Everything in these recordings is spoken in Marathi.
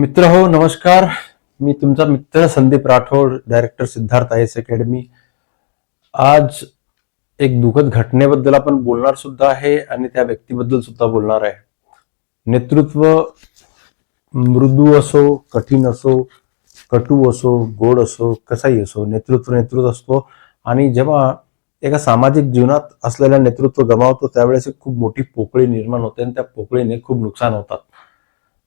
मित्र हो नमस्कार. मी तुमचा मित्र Sandeep Rathod, director Siddharth I S academy. आज एक दुःखद घटनेबद्दल आपण बोलणार सुद्धा आहे आणि त्या व्यक्तीबद्दल सुद्धा बोलणार आहे. नेतृत्व मृदू असो, कठीण असो, कटू असो, गोड असो, कसाही असो, नेतृत्व असतो. आणि जेव्हा एका सामाजिक जीवनात असलेल्या नेतृत्व गमावतो त्यावेळेस एक खूप मोठी पोकळी निर्माण होते आणि त्या पोकळीने खूप नुकसान होतात.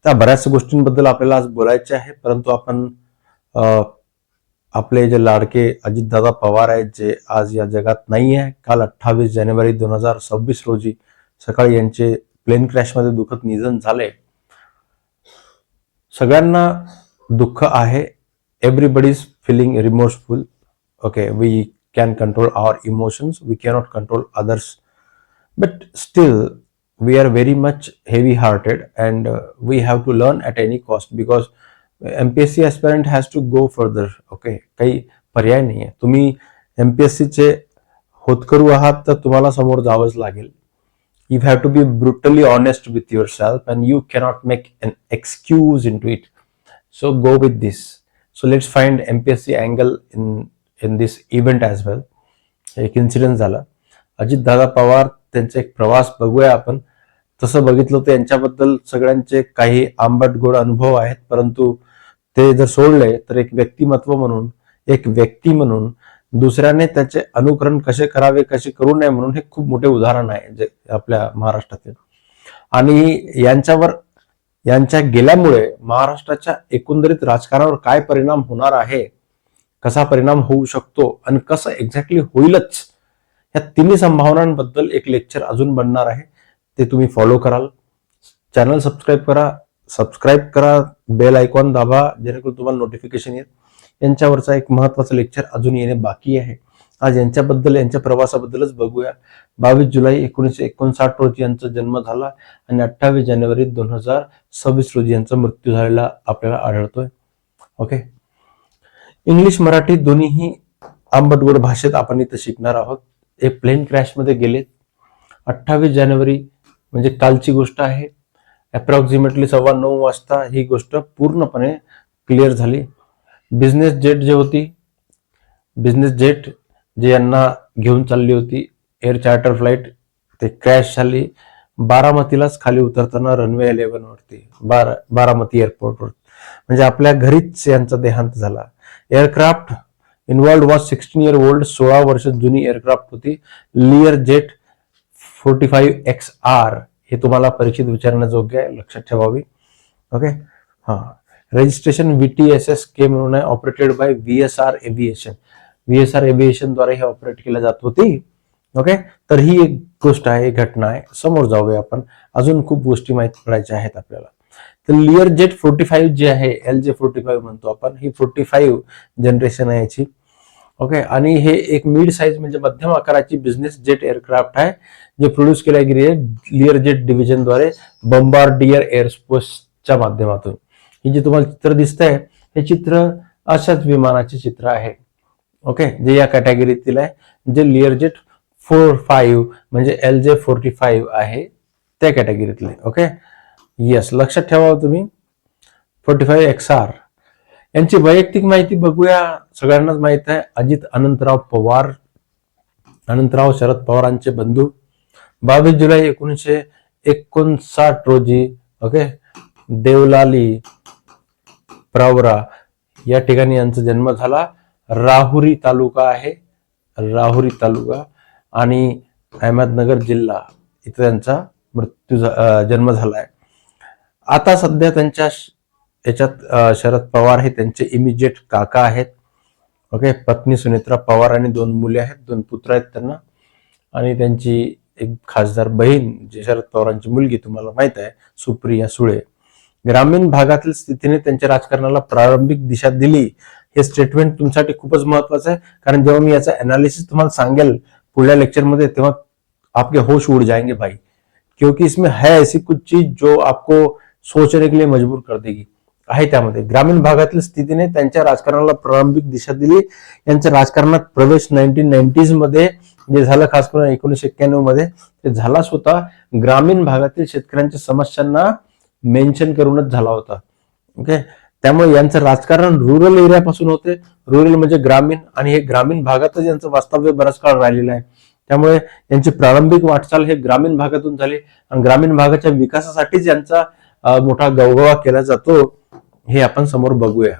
त्या बऱ्याच गोष्टींबद्दल आपल्याला आज बोलायचे आहे, परंतु आपण आपले जे लाडके अजितदादा पवार आहेत, जे आज या जगात नाही आहे. काल 28 जानेवारी 2026 रोजी सकाळी यांचे प्लेन क्रॅशमध्ये दुःखद निधन झाले. सगळ्यांना दुःख आहे. Everybody is feeling remorseful. Okay, we can control our emotions, we cannot control others, but still we are very much heavy hearted and we have to learn at any cost because MPSC aspirant has to go further. Okay, काही पर्याय नाही आहे. तुम्ही MPSC चे होतकरू आहात तर तुम्हाला समोर जावंच लागेल. You have to be brutally honest with yourself and you cannot make an excuse into it. So go with this. So let's find MPSC angle in this event as well. एक इन्सिडेंट झाला. अजितदादा पवार त्यांचा एक प्रवास बघूया आपण. तसं बघितलं तर यांच्याबद्दल सगळ्यांचे काही आंबट गोड अनुभव आहेत, परंतु ते जर सोडले तर एक व्यक्ती म्हणून दुसऱ्याने त्याचे अनुकरण कसे करावे, कसे करू नये म्हणून हे खूप मोठे उदाहरण आहे जे आपल्या महाराष्ट्रातील. आणि यांच्या गेल्यामुळे महाराष्ट्राच्या एकंदरीत राजकारणावर काय परिणाम होणार आहे, कसा परिणाम होऊ शकतो आणि कसं एक्झॅक्टली होईलच, या तिन्ही संभावनांबद्दल एक लेक्चर अजून बनणार आहे. ते तुम्ही फॉलो कराल. चॅनल सबस्क्राईब करा, बेल आयकॉन दाबा जेणेकरून तुम्हाला नोटिफिकेशन येईल. यांच्यावरचा एक महत्वाचं लेक्चर अजून येणे बाकी आहे. आज यांच्या प्रवासाबद्दलच बघूया. 22 जुलै 1959 रोजी यांचा जन्म झाला आणि 28 जानेवारी 2026 रोजी यांचा मृत्यू झालेला आपल्याला आढळतोय. ओके, इंग्लिश मराठी दोन्हीही आंबटगोड भाषेत आपण इथं शिकणार आहोत. एक प्लेन क्रॅश मध्ये गेले. 28 जानेवारी म्हणजे कालची गोष्ट आहे. अप्रॉक्सिमेटली 9:15 वाजता ही गोष्ट पूर्णपणे क्लिअर झाली. बिझनेस जेट जे यांना घेऊन चालली होती, एअर चार्टर फ्लाईट, ते क्रॅश झाली. बारामतीलाच खाली उतरताना रनवे 11 वरती, बारामती एअरपोर्टवर, म्हणजे आपल्या घरीच यांचा देहांत झाला. Aircraft involved was 16 year old, 16 वर्ष जुनी एअरक्राफ्ट होती. लिअर जेट 45XR, हे तुम्हाला परीक्षेत विचारण्याजोग्य आहे, लक्षात ठेवावी. ओके, हा, रजिस्ट्रेशन VTSS-K म्हणून आहे, ऑपरेटेड बाय VSR एव्हिएशन द्वारे हे ऑपरेट केलं जात होती. ओके, तर ही एक गोष्ट आहे, घटना आहे. समोर जाऊया आपण, अजून खूप गोष्टी माहिती पडायच्या आहेत आपल्याला. तर लिअर जेट 45 जे आहे, LJ-45 म्हणतो आपण, ही 45 जनरेशन आहे याची. ओके, आणि हे एक मिड साईज म्हणजे मध्यम आकाराची बिझनेस जेट एअरक्राफ्ट आहे, जे प्रोड्यूस केल्या गेली आहे लिअर जेट डिव्हिजन द्वारे बॉम्बार्डियर एअरस्पेसच्या माध्यमातून. हे जे तुम्हाला चित्र दिसतंय, हे चित्र अशाच विमानाचे चित्र आहे. ओके, जे या कॅटेगरीतील आहे, जे लिअर जेट 45 म्हणजे LJ-45 आहे त्या कॅटेगरीतले. ओके, येस, लक्षात ठेवा तुम्ही. 45XR यांची वैयक्तिक माहिती बघूया. सगळ्यांनाच माहित आहे, अजित अनंतराव शरद पवारांचे बंधू. 22 जुलै 1959 रोजी, ओके, देवलाली प्रवरा या ठिकाणी यांचा जन्म झाला. राहुरी तालुका आहे, राहुरी तालुका, आणि अहमदनगर जिल्हा इथे त्यांचा जन्म झालाय. आता सध्या त्यांच्या याच्यात शरद पवार हे त्यांचे इमिजिएट काका आहेत. ओके, पत्नी सुनेत्रा पवार आणि 2 मुले आहेत, 2 पुत्र आहेत त्यांना, आणि त्यांची एक खासदार बहीण जी शरद पवारांची मुलगी तुम्हाला माहित आहे, सुप्रिया सुळे. ग्रामीण भागातील स्थितीने त्यांच्या राजकारणाला प्रारंभिक दिशा दिली. हे स्टेटमेंट तुमच्यासाठी खूपच महत्वाचं आहे, कारण जेव्हा मी याचा एनालिसिस तुम्हाला सांगेल पुढल्या लेक्चरमध्ये, तेव्हा आपके होश उड़ जाएंगे भाई, क्योंकि इसमें है ऐसी कुछ चीज जो आपको सोचने के लिए मजबूर कर देगी. आहे त्यामध्ये ग्रामीण भागातील स्थितीने त्यांच्या राजकारणाला प्रारंभिक दिशा दिली. यांच्या राजकारणात प्रवेश 1990s मध्ये जे झालं, खास करून 1991 मध्ये ते झालाच होता. ग्रामीण भागातील शेतकऱ्यांच्या समस्यांना मेन्शन करूनच झाला होता. ओके. त्यामुळे यांचं राजकारण रुरल एरियापासून होते. रुरल म्हणजे ग्रामीण, आणि हे ग्रामीण भागातच यांचं वास्तव्य बराच काळ राहिलेलं आहे. त्यामुळे यांची प्रारंभिक वाटचाल हे ग्रामीण भागातून झाली, आणि ग्रामीण भागाच्या विकासासाठीच यांचा मोठा गवगवा केला जातो, हे आपण समोर बघूया.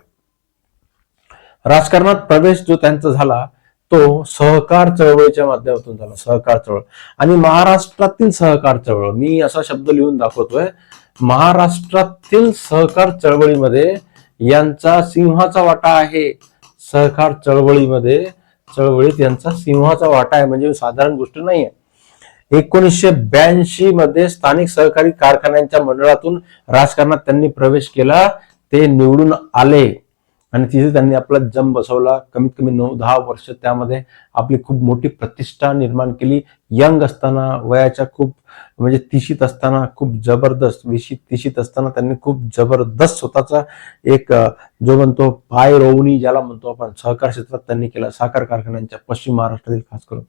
राजकारणात प्रवेश जो त्यांचा झाला तो सहकार चळवळीच्या माध्यमातून झाला. सहकार चळवळ आणि महाराष्ट्रातील सहकार चळवळ, मी असा शब्द लिहून दाखवतोय, महाराष्ट्रातील सहकार चळवळीमध्ये यांचा सिंहाचा वाटा आहे. सहकार चळवळीत यांचा सिंहाचा वाटा आहे, म्हणजे साधारण गोष्ट नाहीये. 1982 मध्ये स्थानिक सहकारी कारखान्यांच्या मंडळातून राजकारणात त्यांनी प्रवेश केला. ते निवडून आले आणि तिथे त्यांनी आपला जम बसवला. कमीत कमी 9-10 वर्ष त्यामध्ये आपली खूप मोठी प्रतिष्ठा निर्माण केली. यंग असताना, वयाच्या खूप म्हणजे 30शीत असताना, खूप जबरदस्त 20-30शीत असताना त्यांनी खूप जबरदस्त स्वतःचा एक जो म्हणतो पाय रोवणी ज्याला म्हणतो आपण, सहकार क्षेत्रात त्यांनी केला, साखर कारखान्यांच्या पश्चिम महाराष्ट्रातील खास करून.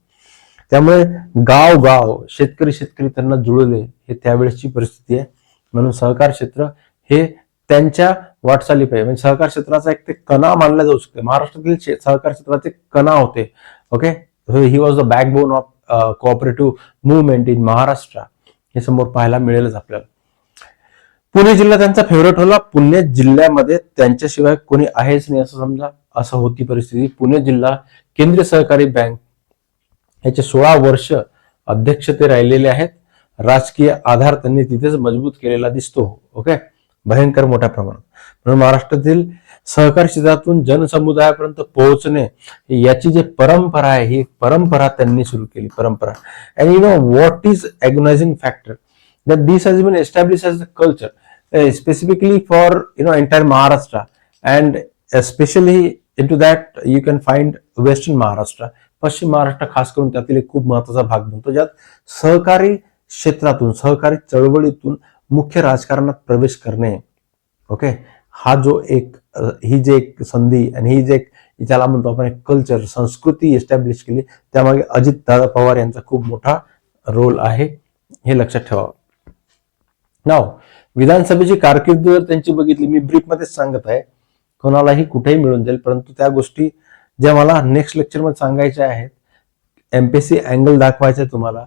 त्यामुळे गाव शेतकरी त्यांना जुळले, हे त्यावेळेसची परिस्थिती आहे. म्हणून सहकार क्षेत्र हे त्यांच्या वाटचाली पाहिजे, म्हणजे सहकार क्षेत्राचा एक ते कणा मानला जाऊ शकते. महाराष्ट्रातील सहकार क्षेत्राचे कणा होते. Okay, he was the backbone of cooperative movement in Maharashtra, हे समोर पाहायला मिळेलच आपल्याला. पुणे जिल्हा त्यांचा फेवरेट होता. पुणे जिल्ह्यामध्ये त्यांच्याशिवाय कोणी आहेच नाही असं समजा, असं होती परिस्थिती. पुणे जिल्हा केंद्रीय सहकारी बँक याचे 16 वर्ष अध्यक्ष ते राहिलेले आहेत. राजकीय आधार त्यांनी तिथेच मजबूत केलेला दिसतो. ओके, भयंकर मोठ्या प्रमाणात. म्हणून महाराष्ट्रातील सहकार क्षेत्रातून जनसमुदायापर्यंत पोहोचणे याची जी परंपरा आहे, ही परंपरा त्यांनी सुरू केली. परंपरा. And you know what is agonizing factor that this has been established as a culture specifically for entire Maharashtra, and especially into that you can find western Maharashtra. पश्चिम महाराष्ट्र खास करून त्यातील एक खूप महत्वाचा भाग बनतो, ज्यात सहकारी क्षेत्रातून, सहकारी चळवळीतून मुख्य राजकारणात प्रवेश करणे. ओके, हा जो एक ही जे एक संधी आणि ही जे ज्याला म्हणतो आपण एक कल्चर, संस्कृती एस्टॅब्लिश केली, त्यामागे अजित दादा पवार यांचा खूप मोठा रोल आहे, हे लक्षात ठेवावं. नाव विधानसभेची कारकीर्द जर त्यांची बघितली, मी ब्रीफ मध्येच सांगत आहे, कोणालाही कुठेही मिळून जाईल, परंतु त्या गोष्टी ज्या मला नेक्स्ट लेक्चर मध्ये सांगायच्या आहेत, एमपीएससी अँगल दाखवायचा आहे तुम्हाला,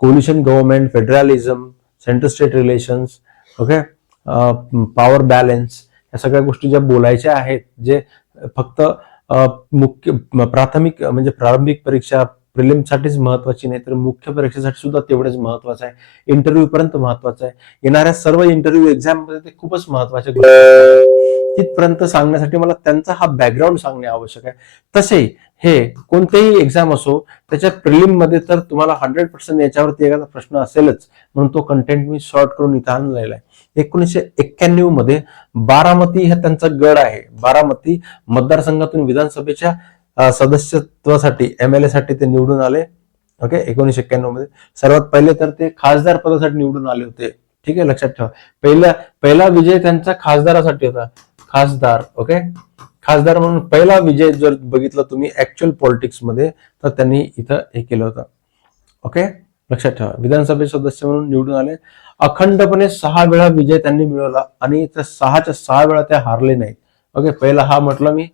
coalition government, federalism, central state relations, okay, power balance, या सगळ्या गोष्टी ज्या बोलायच्या आहेत, जे फक्त मुख्य प्राथमिक म्हणजे प्रारंभिक परीक्षा प्रिलिमसाठीच महत्वाची नाही, तर मुख्य परीक्षेसाठी सुद्धा तेवढेच महत्वाचं आहे. इंटरव्ह्यू पर्यंत महत्वाचं आहे. येणाऱ्या सर्व इंटरव्ह्यू एक्झाम मध्ये ते खूपच महत्वाचे गोष्टी तिथपर्यंत सांगण्यासाठी मला त्यांचा हा बॅकग्राऊंड सांगणे आवश्यक आहे. तसे हे कोणतेही एक्झाम असो, त्याच्या प्रिलिम मध्ये तर तुम्हाला 100% याच्यावरती एखादा प्रश्न असेलच, म्हणून तो कंटेंट मी शॉर्ट करून इथं आणलेला आहे. 1991 मध्ये बारामती हा त्यांचा गड आहे. बारामती मतदारसंघातून विधानसभेच्या सदस्यत्वासाठी, एमएलए साठी ते निवडून आले. ओके, 1991 मध्ये सर्वात पहिले तर ते खासदार पदासाठी निवडून आले होते. ठीक आहे, लक्षात ठेवा. पहिला विजय त्यांचा खासदारासाठी होता. खासदार, ओके, खासदार म्हणून पहिला विजय जर बघितला तुम्ही ऍक्च्युअल पॉलिटिक्स मध्ये, तर त्यांनी इथं हे केलं होतं. ओके, लक्षात ठेवा. विधानसभे सदस्य म्हणून निवडून आले. अखंडपणे 6 वेळा विजय त्यांनी मिळवला आणि त्या 6च्या 6 वेळा ते हारले नाहीत. ओके, पहिला हा म्हटलं मी.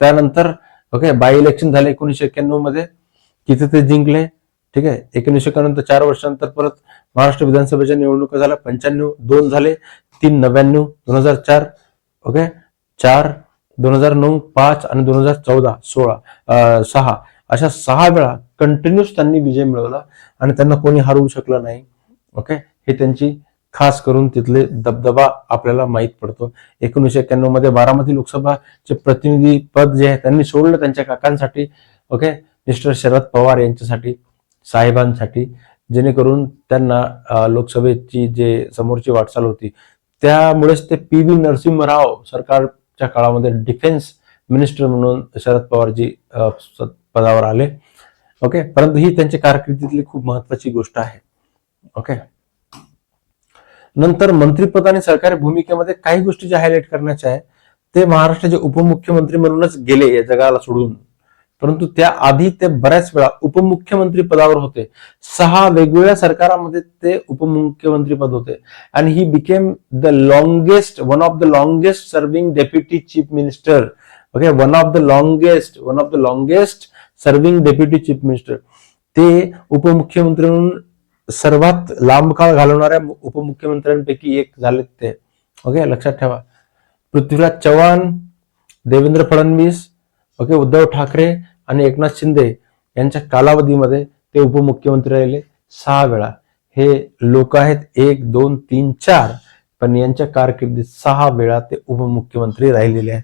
त्यानंतर ओके, बाय इलेक्शन झाले 1991 मध्ये, तिथे ते जिंकले. ठीक आहे, 1991 नंतर 4 वर्षांनंतर परत महाराष्ट्र विधानसभेच्या निवडणुका झाल्या. 95, 2 झाले, 3 99, 2004, ओके, 4, 2009, 5 आणि 2014, 6 अशा 6 वेळा कंटिन्यूस त्यांनी विजय मिळवला आणि त्यांना कोणी हरवू शकलं नाही. ओके, हे त्यांची खास करून तिथले दबदबा आपल्याला माहित पडतो. 1991 मध्ये बारामती लोकसभाचे प्रतिनिधी पद जे आहे त्यांनी सोडलं त्यांच्या काकांसाठी. ओके, मिस्टर शरद पवार यांच्यासाठी, साहेबांसाठी, जेणेकरून त्यांना लोकसभेची जे समोरची वाटचाल होती, त्यामुळेच ते पी.व्ही. नरसिंहराव सरकारच्या काळामध्ये डिफेन्स मिनिस्टर म्हणून शरद पवारजी पदावर आले. ओके, परंतु ही त्यांच्या कारकिर्दीतली खूप महत्वाची गोष्ट आहे. ओके, नंतर मंत्रिपद आणि सरकारी भूमिकेमध्ये काही गोष्टी ज्या हायलाइट करण्याच्या आहे, ते महाराष्ट्राचे उपमुख्यमंत्री म्हणूनच गेले या जगाला सोडून. परंतु त्याआधी ते बऱ्याच वेळा उपमुख्यमंत्री पदावर होते. 6 वेगवेगळ्या सरकारांमध्ये ते उपमुख्यमंत्री पद होते. आणि he became the longest one of the longest serving deputy chief minister. Okay, one of the longest serving deputy chief minister. ते उपमुख्यमंत्री म्हणून सर्वात लांब काळ घालवणाऱ्या उपमुख्यमंत्र्यांपैकी एक झाले ते. ओके, लक्षात ठेवा. पृथ्वीराज चव्हाण, देवेंद्र फडणवीस, ओके, उद्धव ठाकरे आणि एकनाथ शिंदे यांच्या कालावधीमध्ये ते उपमुख्यमंत्री राहिले 6 वेळा. हे लोक आहेत 1, 2, 3, 4, पण यांच्या कारकिर्दीत 6 वेळा ते उपमुख्यमंत्री राहिलेले आहेत.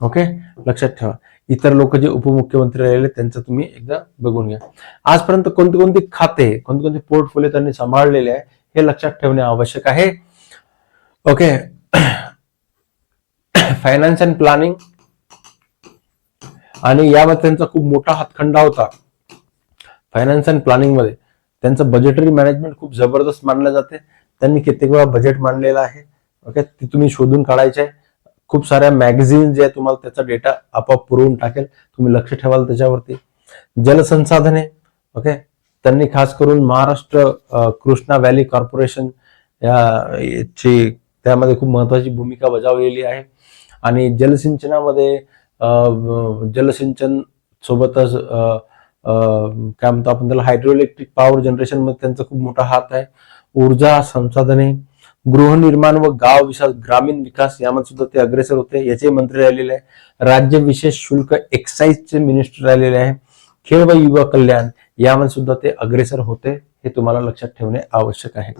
ओके, लक्षात ठेवा. इतर लोक जे उपमुख्यमंत्री राहिले त्यांचं तुम्ही एकदा बघून घ्या. आजपर्यंत कोणते कोणते खाते, कोणते कोणते पोर्टफोलिओ त्यांनी सांभाळलेले आहे हे लक्षात ठेवणे आवश्यक आहे. ओके, फायनान्स अँड प्लॅनिंग, आणि यामध्ये त्यांचा खूप मोठा हातखंडा होता. फायनान्स अँड प्लॅनिंग मध्ये त्यांचं बजेटरी मॅनेजमेंट खूप जबरदस्त मानलं जाते. त्यांनी कित्येक वेळा बजेट मांडलेलं आहे. ओके, ते तुम्ही शोधून काढायचे आहे. खूप साऱ्या मॅगझिन जे आहे तुम्हाला त्याचा डेटा आपोआप पुरवून टाकेल, तुम्ही लक्ष ठेवाल त्याच्यावरती. जलसंसाधने, ओके, त्यांनी खास करून महाराष्ट्र कृष्णा व्हॅली कॉर्पोरेशन याची त्यामध्ये खूप महत्वाची भूमिका बजावलेली आहे. आणि जलसिंचनामध्ये जलसिंचन सोबतच काय म्हणतो आपण त्याला हायड्रोइलेक्ट्रिक पॉवर जनरेशन मध्ये त्यांचा खूप मोठा हात आहे. ऊर्जा संसाधने, गृहनिर्माण व गाव विकास, ग्रामीण विकास यामध्ये सुद्धा ते अग्रेसर होते, याचे मंत्री राहिलेले आहे. राज्य विशेष शुल्क एक्साईजचे मिनिस्टर राहिलेले आहे. खेळ व युवा कल्याण यामध्ये सुद्धा ते अग्रेसर होते, हे तुम्हाला लक्षात ठेवणे आवश्यक आहे.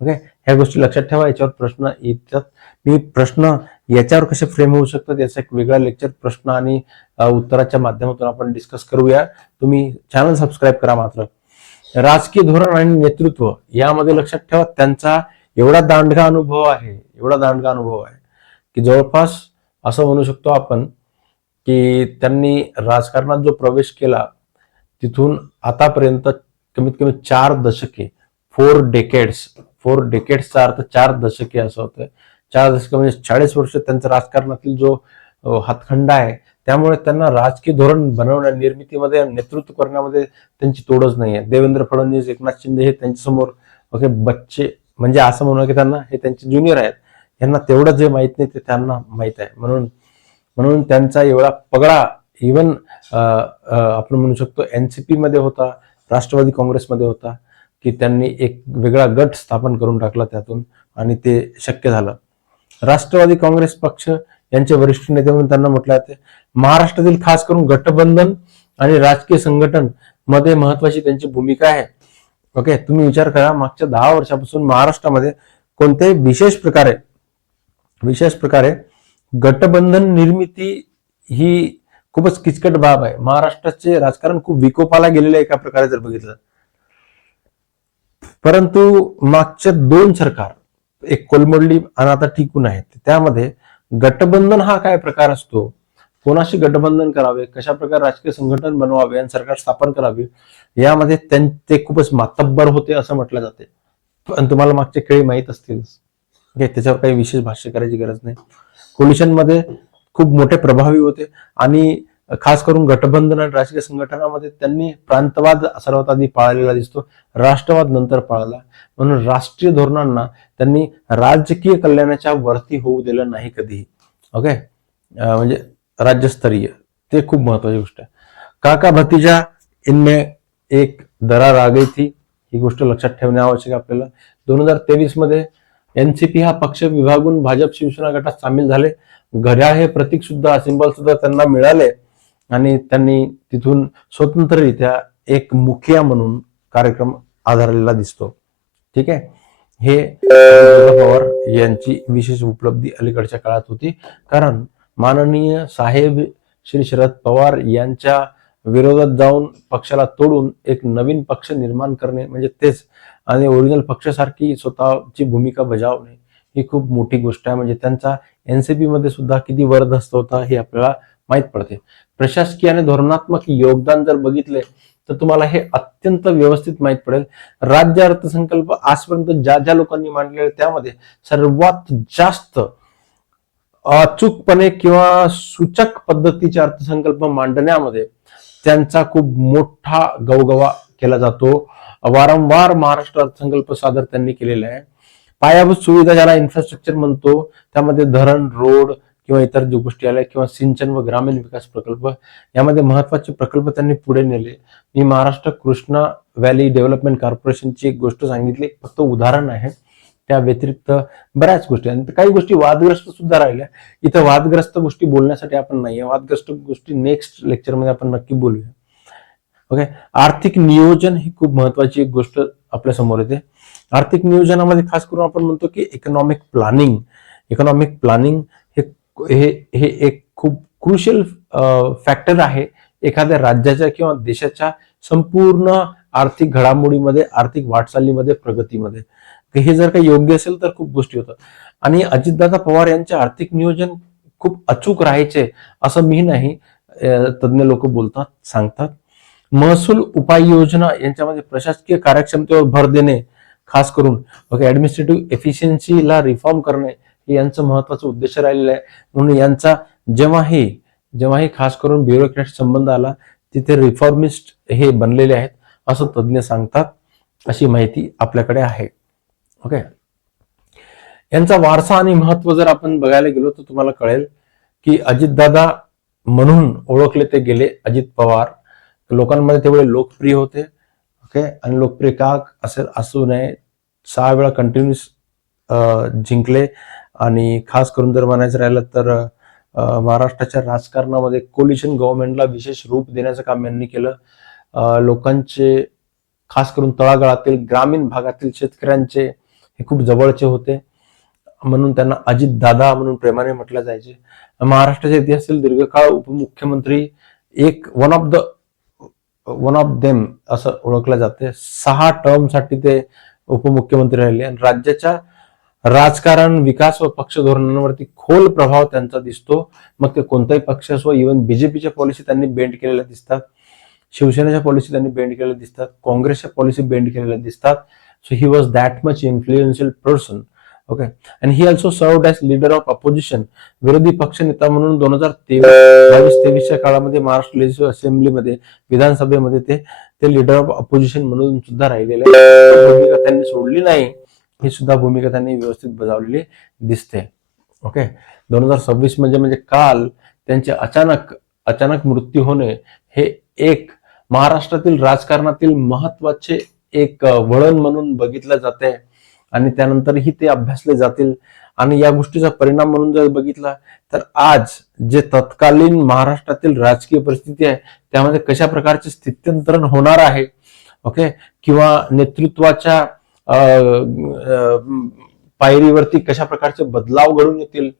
ओके, ह्या गोष्टी लक्षात ठेवा. याच्यावर प्रश्न येतात. मी प्रश्न याच्यावर कसे फ्रेम होऊ शकतात याचा एक वेगळा लेक्चर प्रश्न आणि उत्तराच्या माध्यमातून आपण डिस्कस करूया. तुम्ही चॅनल सबस्क्राईब करा. मात्र राजकीय धोरण आणि नेतृत्व यामध्ये लक्षात ठेवा त्यांचा एवढा दांडगा अनुभव आहे की जवळपास असं म्हणू शकतो आपण की त्यांनी राजकारणात जो प्रवेश केला तिथून आतापर्यंत कमीत कमी 4 दशके, 4 डेकेड्सचा अर्थ 4 दशके असं होतं. 4 दशक म्हणजे 40 वर्ष त्यांचा राजकारणातील जो हातखंडा आहे, त्यामुळे त्यांना राजकीय धोरण बनवण्या, निर्मितीमध्ये, नेतृत्व करण्यामध्ये त्यांची तोडच नाही आहे. देवेंद्र फडणवीस, एकनाथ शिंदे हे त्यांच्यासमोर ओके बच्चे, म्हणजे असं म्हणू की त्यांना हे त्यांचे ज्युनियर आहेत. यांना तेवढं जे माहित नाही ते त्यांना माहित आहे. म्हणून त्यांचा एवढा पगडा इव्हन आपण म्हणू शकतो एनसीपी मध्ये होता, राष्ट्रवादी काँग्रेसमध्ये होता, की त्यांनी एक वेगळा गट स्थापन करून टाकला त्यातून, आणि ते शक्य झालं. राष्ट्रवादी काँग्रेस पक्ष यांचे वरिष्ठ नेते म्हणून त्यांना म्हटलं जाते. महाराष्ट्रातील खास करून गठबंधन आणि राजकीय संघटन मध्ये महत्वाची त्यांची भूमिका आहे. ओके, तुम्ही विचार करा, मागच्या 10 वर्षापासून महाराष्ट्रामध्ये कोणत्याही विशेष प्रकारे गठबंधन निर्मिती ही खूपच किचकट बाब आहे. महाराष्ट्राचे राजकारण खूप विकोपाला गेलेले एका प्रकारे जर बघितलं. परंतु मागच्या 2 सरकार, एक कोलमडली आणि आता टिकून आहेत, त्यामध्ये गठबंधन हा काय प्रकार असतो, कोणाशी गठबंधन करावे, कशा प्रकारे राजकीय संघटन बनवावे आणि सरकार स्थापन करावे, यामध्ये ते खूपच मातब्बर होते असं म्हटलं जाते. पण तुम्हाला मागचे खेळ माहीत असतील, त्याच्यावर काही विशेष भाष्य करायची गरज नाही. कोलिशन मध्ये खूप मोठे प्रभावी होते आणि खास करून गठबंधन आणि राजकीय संघटनामध्ये त्यांनी प्रांतवाद सर्वात आधी पाळलेला दिसतो, राष्ट्रवाद नंतर पाळला. म्हणून राष्ट्रीय धोरणांना त्यांनी राजकीय कल्याणाच्या वरती होऊ दिलं नाही कधीही. ओके, म्हणजे राज्यस्तरीय, ते खूप महत्वाची गोष्ट आहे. काका भतीजा इनमें एक दरार आ गई थी, ही गोष्ट लक्षात ठेवणे आवश्यक आहे आपल्याला. 2023 मध्ये एनसीपी हा पक्ष विभागून भाजप शिवसेना गटात सामील झाले. घड्याळ हे प्रतीक सुद्धा, सिंबल सुद्धा त्यांना मिळाले आणि त्यांनी तिथून स्वतंत्ररित्या एक मुखिया म्हणून कार्यक्रम आधारलेला दिसतो. ठीक आहे, हे पवार यांची विशेष उपलब्धी अलीकडच्या काळात होती, कारण माननीय साहेब श्री शरद पवार यांच्या विरोधात जाऊन पक्षाला तोडून एक नवीन पक्ष निर्माण करणे म्हणजे तेच, आणि ओरिजिनल पक्षासारखी स्वतःची भूमिका बजावणे ही खूप मोठी गोष्ट आहे. म्हणजे त्यांचा एनसीपी मध्ये सुद्धा किती वरदस्त होता हे आपल्याला माहित पडते. प्रशासकीय आणि धोरणात्मक योगदान जर बघितले तर तुम्हाला हे अत्यंत व्यवस्थित माहित पडेल. राज्य अर्थसंकल्प आजपर्यंत ज्या ज्या लोकांनी मांडलेले त्यामध्ये सर्वात जास्त अचूकपणे किंवा सूचक पद्धतीचे अर्थसंकल्प मांडण्यामध्ये त्यांचा खूप मोठा गवगवा केला जातो. वारंवार महाराष्ट्र अर्थसंकल्प सादर त्यांनी केलेला आहे. पायाभूत सुविधा ज्याला इन्फ्रास्ट्रक्चर म्हणतो, त्यामध्ये धरण, रोड किंवा इतर ज्या गोष्टी आल्या किंवा सिंचन व ग्रामीण विकास प्रकल्प, यामध्ये महत्वाचे प्रकल्प त्यांनी पुढे नेले. मी महाराष्ट्र कृष्णा व्हॅली डेव्हलपमेंट कॉर्पोरेशनची एक गोष्ट सांगितली, फक्त उदाहरण आहे. त्या व्यतिरिक्त बऱ्याच गोष्टी आणि काही गोष्टी वादग्रस्त सुद्धा राहिल्या. इथं वादग्रस्त गोष्टी बोलण्यासाठी आपण नाहीये, वादग्रस्त गोष्टी नेक्स्ट लेक्चरमध्ये आपण नक्की बोलूया. ओके, आर्थिक नियोजन ही खूप महत्वाची एक गोष्ट आपल्या समोर येते. आर्थिक नियोजनामध्ये खास करून आपण म्हणतो की इकॉनॉमिक प्लॅनिंग हे एक खूप क्रुशियल फॅक्टर आहे एखाद्या राज्याच्या किंवा देशाच्या संपूर्ण आर्थिक घडामोडीमध्ये, आर्थिक वाटचालीमध्ये, प्रगतीमध्ये. हे जर काही योग्य असेल तर खूप गोष्टी होतात. आणि अजितदादा पवार यांचे आर्थिक नियोजन खूप अचूक राहायचे असं मी नाही, तज्ञ लोक बोलतात, सांगतात. महसूल उपाययोजना यांच्यामध्ये प्रशासकीय कार्यक्षमतेवर भर देणे, खास करून ओके ऍडमिनिस्ट्रेटिव्ह एफिशियन्सीला रिफॉर्म करणे हे यांचं महत्वाचं उद्देश राहिलेलं आहे. म्हणून यांचा जेव्हाही खास करून ब्युरोक्रॅट संबंध आला तिथे रिफॉर्मिस्ट हे बनलेले आहेत असं तज्ञ सांगतात, अशी माहिती आपल्याकडे आहे. ओके, यांचा वारसा आणि महत्व जर आपण बघायला गेलो तर तुम्हाला कळेल की अजितदादा म्हणून ओळखले ते गेले. अजित पवार लोकांमध्ये तेवढे लोकप्रिय होते. ओके, आणि लोकप्रिय का असेल असू नये, 6 वेळा कंटिन्युअस जिंकले. आणि खास करून जर म्हणायचं राहिलं तर महाराष्ट्राच्या राजकारणामध्ये कोलिशन गव्हर्नमेंटला विशेष रूप देण्याचं काम यांनी केलं. लोकांचे खास करून तळागाळातील ग्रामीण भागातील शेतकऱ्यांचे हे खूप जवळचे होते, म्हणून त्यांना अजित दादा म्हणून प्रेमाने म्हटलं जायचे. महाराष्ट्राच्या इतिहासातील दीर्घकाळ उपमुख्यमंत्री एक वन ऑफ देम असं ओळखलं जाते. 6 टर्मसाठी ते उपमुख्यमंत्री राहिले आणि राज्याच्या राजकारण, विकास व पक्ष धोरणांवरती खोल प्रभाव त्यांचा दिसतो. मग ते कोणताही पक्ष असो, इव्हन बीजेपीच्या पॉलिसी त्यांनी बेंड केलेल्या दिसतात, शिवसेनेच्या पॉलिसी त्यांनी बेंड केलेल्या दिसतात, काँग्रेसच्या पॉलिसी बेंड केलेल्या दिसतात. So he was that much influential person. Okay, and he also served as leader of opposition, विरोधी पक्ष नेता म्हणून 2022-23च्या काळामध्ये महाराष्ट्र लेजिस्लेटिव्ह असेंब्लीमध्ये, विधानसभेमध्ये ते लीडर ऑफ अपोजिशन म्हणून सुद्धा राहिलेले. भूमिका त्यांनी सोडली नाही, ही सुद्धा भूमिका त्यांनी व्यवस्थित बजावलेली दिसते. ओके, 2026 म्हणजे काल त्यांचे अचानक मृत्यू होणे हे एक महाराष्ट्रातील राजकारणातील महत्वाचे एक वळण म्हणून बघितलं जाते आणि त्यानंतरही ते अभ्यासले जातील. आणि या गोष्टीचा परिणाम म्हणून जर बघितला तर आज जे तत्कालीन महाराष्ट्रातील राजकीय परिस्थिती आहे त्यामध्ये कशा प्रकारचे स्थित्यंतरण होणार आहे, ओके, किंवा नेतृत्वाच्या पायरीवरती कशा प्रकारचे बदलाव घडून येतील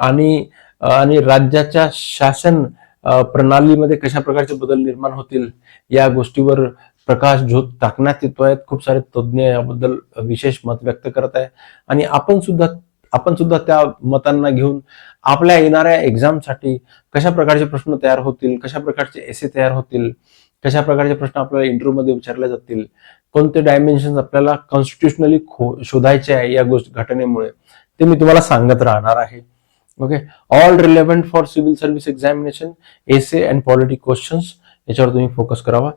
आणि राज्याच्या शासन प्रणालीमध्ये कशा प्रकारचे बदल निर्माण होतील, या गोष्टीवर प्रकाश झोत टाकण्यात येतोय. खूप सारे तज्ञ याबद्दल विशेष मत व्यक्त करत आहे आणि आपण सुद्धा त्या मतांना घेऊन आपल्या येणाऱ्या एक्झामसाठी कशा प्रकारचे प्रश्न तयार होतील, कशा प्रकारचे एसे तयार होतील, कशा प्रकारचे प्रश्न आपल्याला इंटरव्ह्यू मध्ये विचारले जातील, कोणते डायमेन्शन आपल्याला कॉन्स्टिट्युशनली शोधायचे आहे या घटनेमुळे, ते मी तुम्हाला सांगत राहणार आहे. Okay, all relevant for civil service examination, essay and polity questions, याच्यावर तुम्ही फोकस करावा.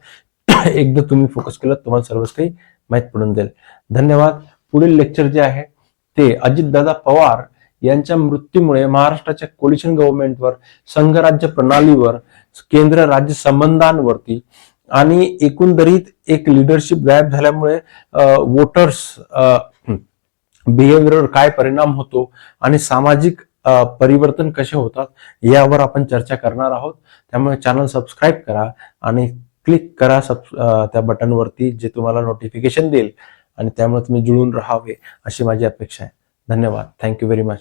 एकदा तुम्ही फोकस केलं तुम्हाला सर्वच काही माहीत पडून जाईल. धन्यवाद. पुढील लेक्चर जे आहे ते अजितदादा पवार यांच्या मृत्यूमुळे महाराष्ट्राच्या कोलिशन गव्हर्नमेंटवर, संघराज्य प्रणालीवर, केंद्र राज्य संबंधांवरती आणि एकंदरीत एक लिडरशिप गायब झाल्यामुळे वोटर्स बिहेवियरवर काय परिणाम होतो आणि सामाजिक परिवर्तन कसे होतात यावर आपण चर्चा करणार आहोत. त्यामुळे चॅनल सबस्क्राईब करा आणि क्लिक करा त्या बटनवरती जे तुम्हाला नोटिफिकेशन देईल आणि त्यामुळे तुम्ही जुळून राहावे अशी माझी अपेक्षा आहे. धन्यवाद. Thank you very much.